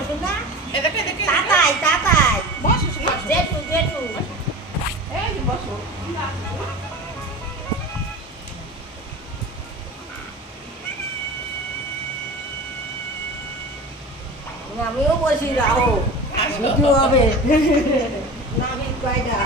শোনা এদিকে এদিকে তাতাই তাতাই বসো শোনা জেঠু জেঠু এই যে বসো আমিও বসি রাহো ভিডিও হবে নামি কয়টা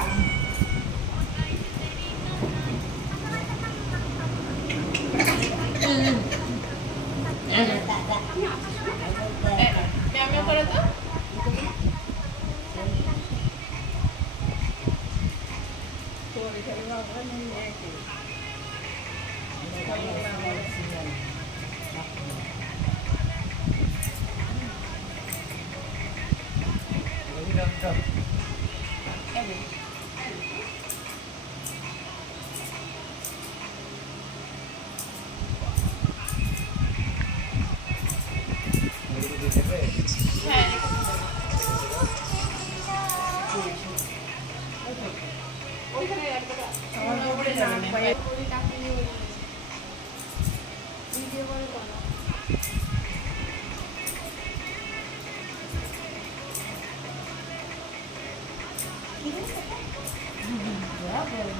ম্যাও করে তো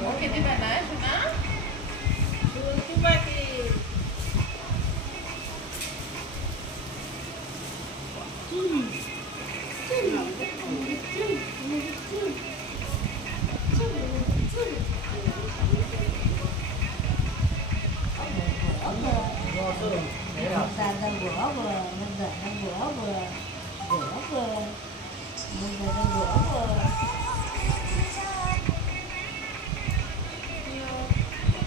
ওকে দিবে না শোনা শুনতে পাচ্ছি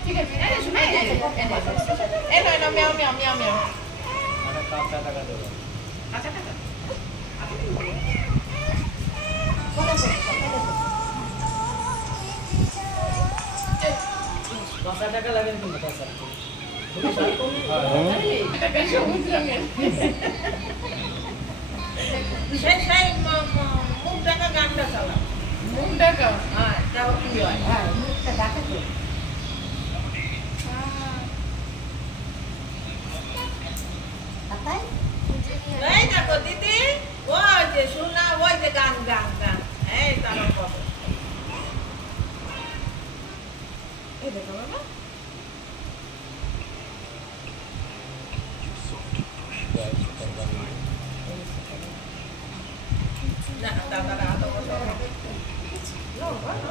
ঠিক আছে এই শোনা এই নয় ম্যাও ম্যাও ম্যাও ম্যাও আচ্ছা আচ্ছা টাকা লাগে কিন্তু কাঁচা সেই মুখ ডাকা গানটা চালা মুখ ডাকাও হ্যাঁ তাও কি হয় হ্যাঁ মুখটা ডাকাতে তাতাই এই দেখো দিদি ওই যে শোনা ওই যে গান গান গান এই তারা কত এই দেখো বাবা না দাদা তো বসো no no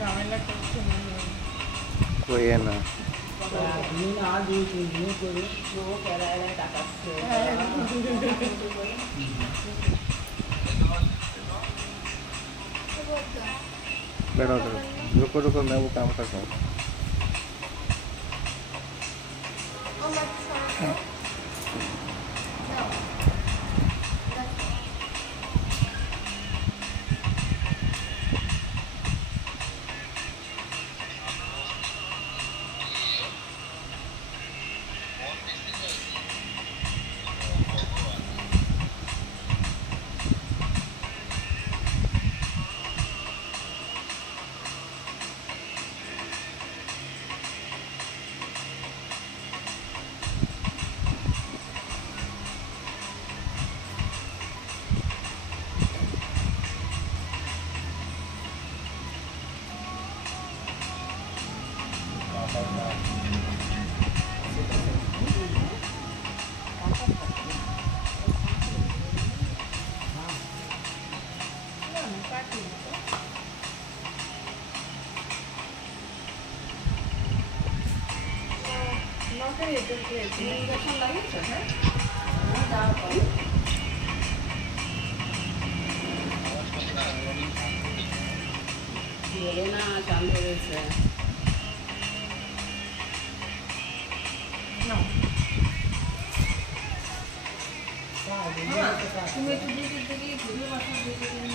ঝামেলা করছে कोई है ना बैठो रुको रुको मैं वो काम करता हूँ ইঞ্জেকশন লাগিয়েছো হ্যাঁ না শান্ত হয়েছে No. তুমি একটু দিদির দিকে ঘুরে বসো দিদির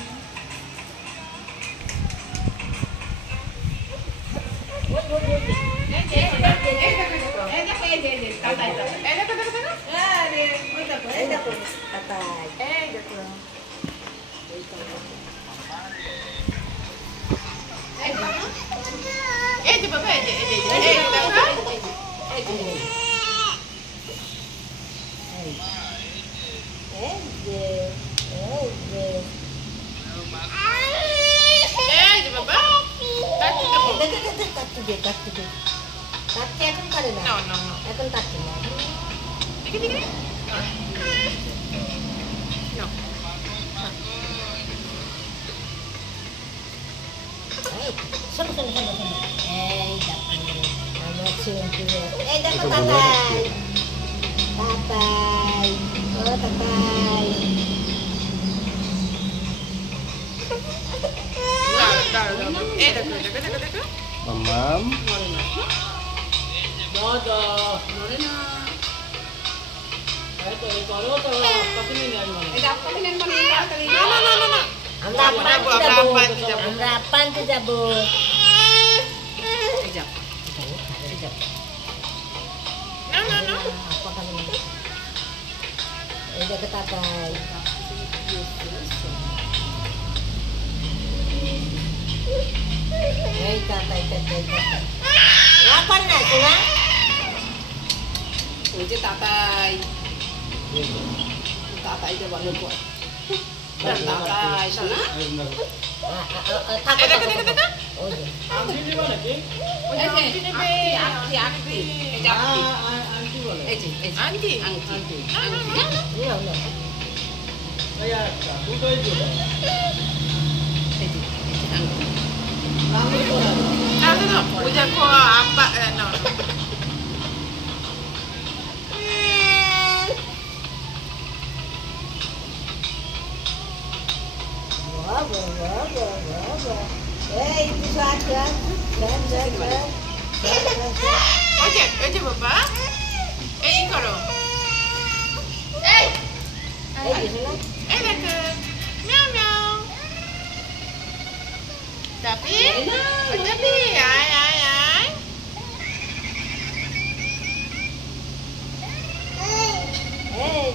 এখন করে না এখন কাটছে না শোনো শোনো শোনো শোনো এই দেখো তাতাই তাতাই ও তাতাই মাম্মাম আমরা আপ্পানতে যাবো এই দেখো তাতাই এই তাতাই তাতাই না করে না তোরা ওই যে তাতাই তাতাইটা বলে পর তাতাই শোনা থাকো থাকো থাকো ওই যে আন্টি দিবা নাকি নিও নিও ভাইয়া দুটোই দিবা ওই দেখো আব্বা না এই কিছু আছে ওই যে বাবা এই করো এই এই দেখো মিয়াও মিয়াও tapi tapi ay ay ay এই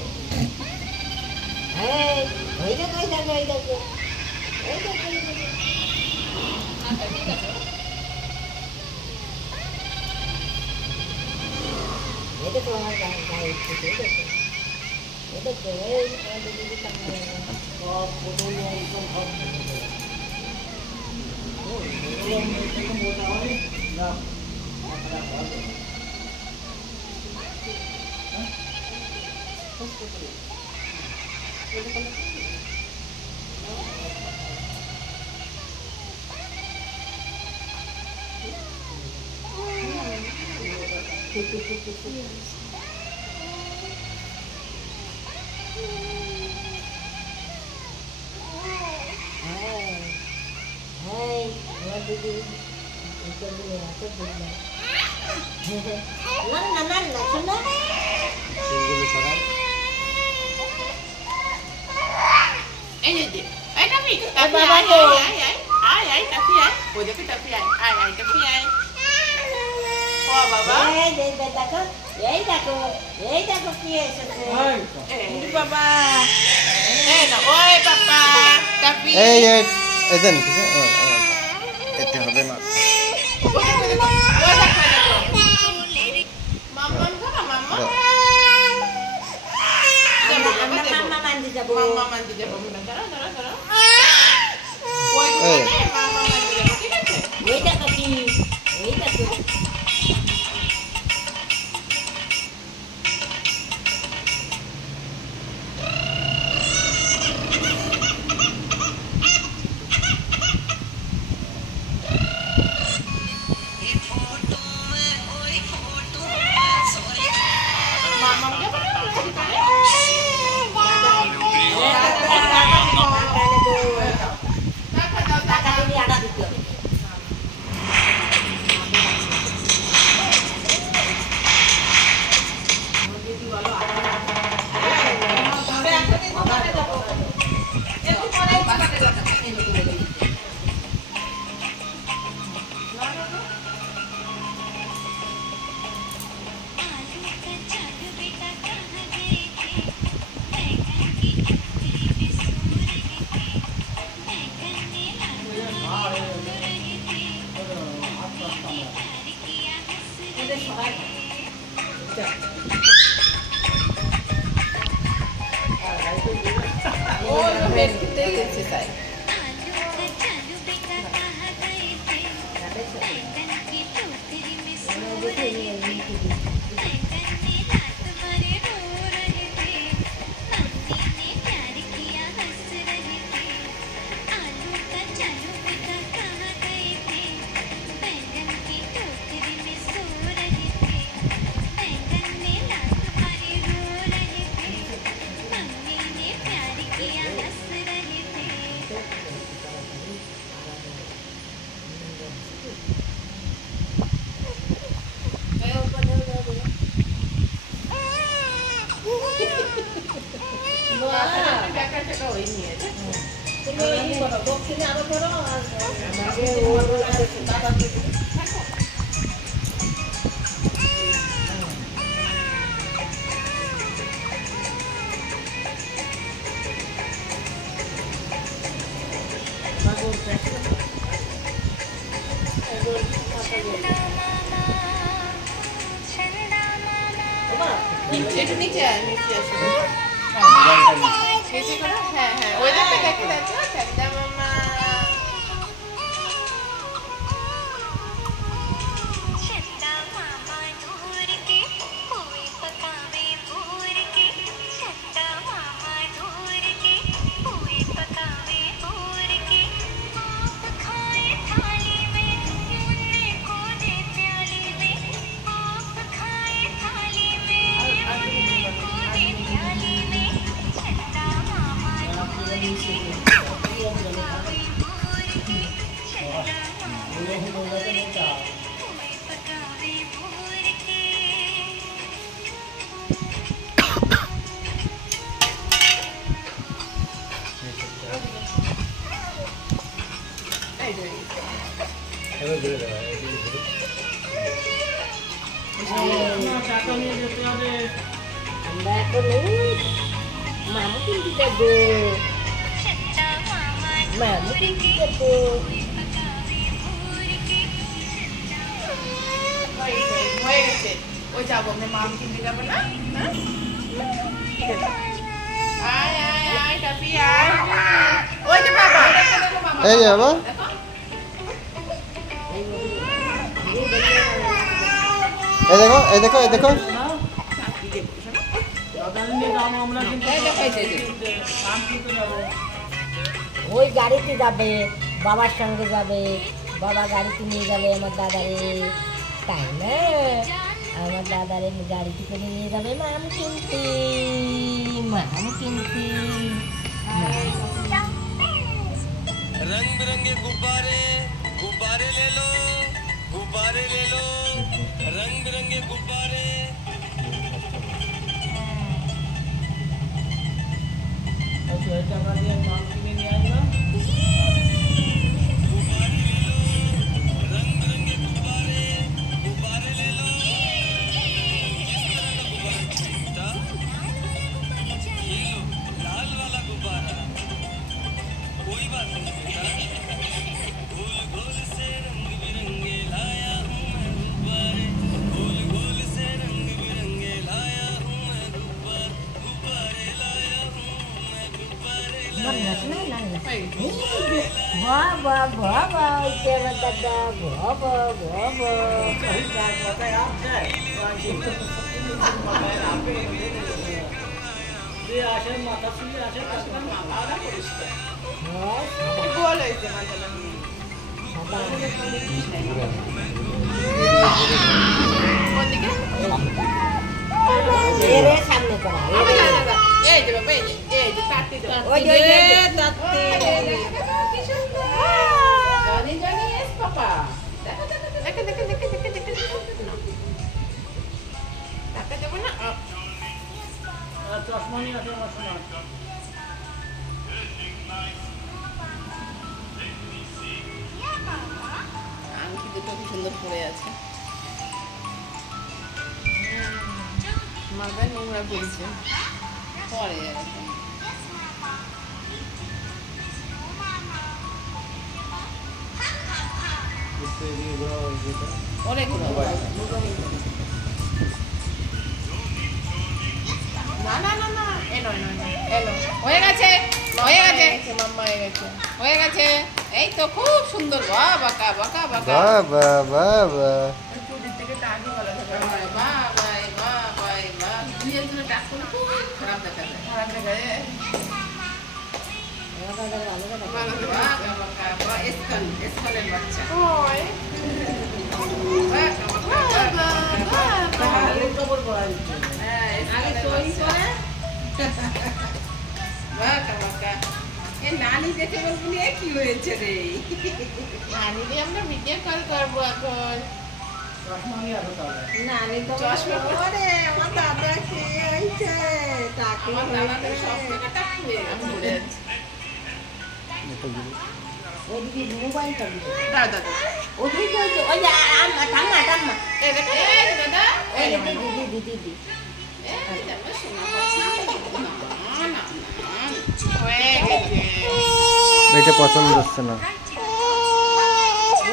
এই ওই দেখো ওই দেখো ওই দেখো এই দেখো এই দেখো আমার গায়ে এই দেখো এই দেখো এই দিদি সামনে সব প্রথম একদম সব মোটা হয় না দিদি না না না না শোনো সিঙ্গুলি সরাও এই যে এই tapi tapi ay tapi ay ওই দেখো tapi ay tapi ay ও বাবা এই দেখো কি এসেছে এই বাবা এই না ওই পাপা tapi এই দেন ঠিক আছে এতে হবে না মাম্মা না মাম্মা মাম্মা মানতে যাবো মাম্মা মানতে যাবো দাঁড়া ওই মাম্মা মানতে যাবো ঠিক আছে ওই দেখো কি ওই দেখো এদের সবাই ও বেড করতে গেছে তাই দক্ষিণে আরো ধরো আর দাদা একটু নিচে আয় নিচে আসো নিচে করো হ্যাঁ হ্যাঁ ওই দিকটা দেখে যাচ্ছ ঠান্ডা মামা টাকা নিয়ে যেতে হবে আমরা এখন মামু কিনতে যাবো মামু কিনতে যাবো হয়ে গেছে ওই যাবো আমরা মাম কিনতে যাবো না আয় আয় আয় টাপি আয় ওই যে বাবা এই যে বাবা এই দেখো দাদা নিয়ে যাবো আমরা কিন্তু আম কিনতে যাবো ওই গাড়িতে যাবে বাবার সঙ্গে যাবে বাবা গাড়িতে নিয়ে যাবে আমার দাদারে তাই না আমার দাদারে গাড়িতে করে নিয়ে যাবে মাম কিনতে रंग बिरंगे गुब्बारे गुब्बारे ले लो रंग बिरंगे गुब्बारे টাকা দিয়ে মাম কিনে নিয়ে আসলাম रंग बिरंगे गुब्बारे ले लो किस तरह का गुब्बारा बेटा ये लो लाल वाला गुब्बारा कोई बात नहीं बेटा गोल गोल से रंग बिरंगे लाया हूँ मैं गुब्बारे गोल गोल से रंग बिरंगे लाया हूँ मैं गुब्बारे लाया हूँ मैं गुब्बारे लाया আসে মাথা চুলি আসে বল হয়েছে মাঝে কোনদিকে সামনে করা এই যে বাবা এই যে তাতি দাও ওই তাতে জানি জানি এস পাপা দেখো টাকা দেবো না চশমা নিয়ে আসে আমার শোনা আংটি দুটো কি সুন্দর পড়ে আছে মাথায় নোংরা পড়েছে পরে এরকম অনেক মাম্মা হয়ে গেছে এই তো খুব সুন্দর বাহ বাঁকা বাঁকা বাঁকা বাবা বাবা চুটির থেকে টাকি বলা থাকে বাহ বাই বাহ বাই বাহ দুইয়ের জন্য টাক করলে খুব খারাপ দেখা যায় ভালো দেখা যায় বাঁকা বাঁকা বাহ স্কলের বাচ্চা নানি দেখে বলবি কি হয়েছে রে নানি দিয়ে আমরা ভিডিও কল করবো এখন নানি তো চশমা পরে আমার দাদা কি হয়েছে আমার দাদা সব থেকে টাক হয়ে গেছে ওদিকে মোবাইলটা দিতে দাদা ওদিকে ওই যে ঠাম্মা এই দেখো দাদা ওই দিদি এই দেখো শোনা পাচ্ছি না হয়ে গেছে এটা পছন্দ হচ্ছে না।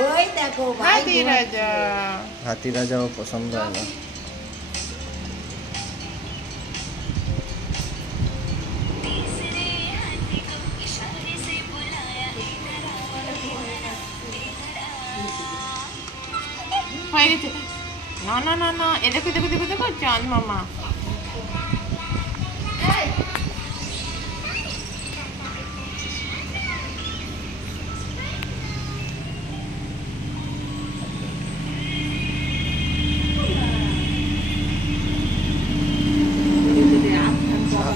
ওই দেখো ভাই হাতি রাজা হাতি রাজাও পছন্দ হয় না। হয়ে গেছে না না না না এ দেখো দেখো দেখো দেখো চাঁদ মামা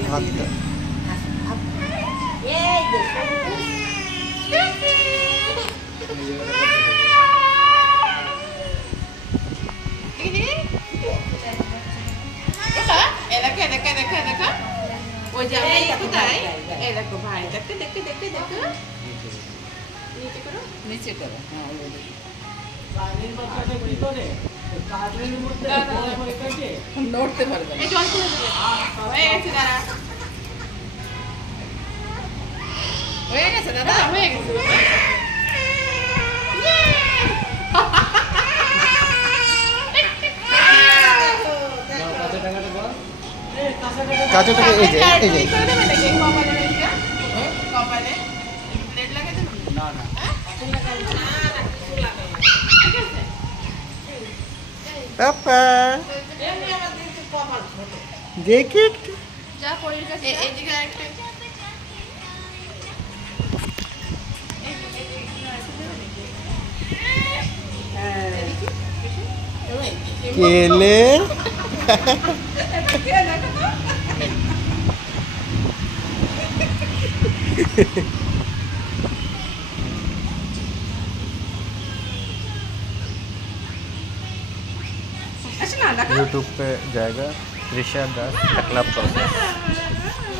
হাতটা এই দেখো ওই যে আমি কোথায় এই দেখো ভাই দেখো দেখো দেখো দেখো নিচে করো নিচে করো কাজের বাচ্চাটা কি করে কাজের মধ্যে ভয় কাটে নড়তে পারবে এই জল করে দিলে হয়ে গেছে দাদা হয়ে গেছে দাদা হয়ে গেছে কাছে থেকে এই যে কপালে প্লেট লাগাই দেবো না না পাপা দেখি একটু যা পরির কাছে এই দিকে আরেকটা কেলে यूट्यूब पे जाएगा ऋषा दास टकला प्रोसेस।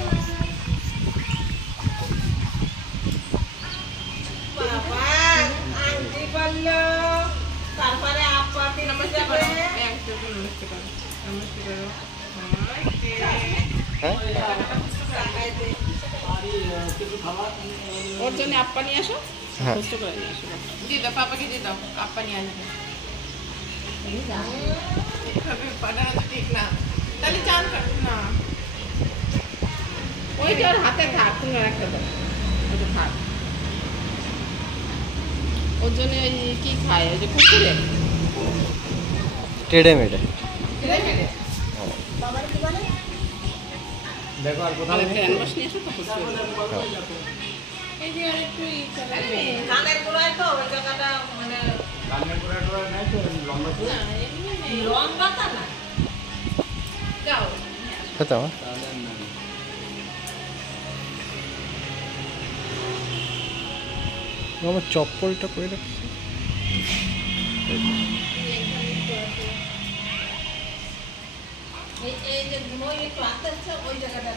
ওর জন্য আপ্পা নিয়ে আসো হ্যাঁ কষ্ট করে নিয়ে আসো দিয়ে দাও পাপাকে দিয়ে দাও আপ্পা নিয়ে আসবে এইভাবে পাঠানো ঠিক না তাহলে চান কাটবে না ওইটা ওর হাতে থাক তুমি একটা দাও ওইটা থাক ওর জন্য ওই কি খায় ওই যে কুকুরে टेढ़े मेढ़े বাবার কি বলে দেখো আর কোথাও তাহলে নেই ক্যানভাস নিয়ে আসো তো খুশি হবে। এই যে আর একটু কানের গোড়ায় তো ওই জায়গাটা মানে কানের গোড়া টোড়া নাই তো লম্বা ছিল না এমনি নেই লম্বাটা না যাও बताओ তাহলে না আমার চপ্পলটা পরে রাখছি এই যে ঘুমোই একটু আস্তে আস্তে ওই জায়গাটা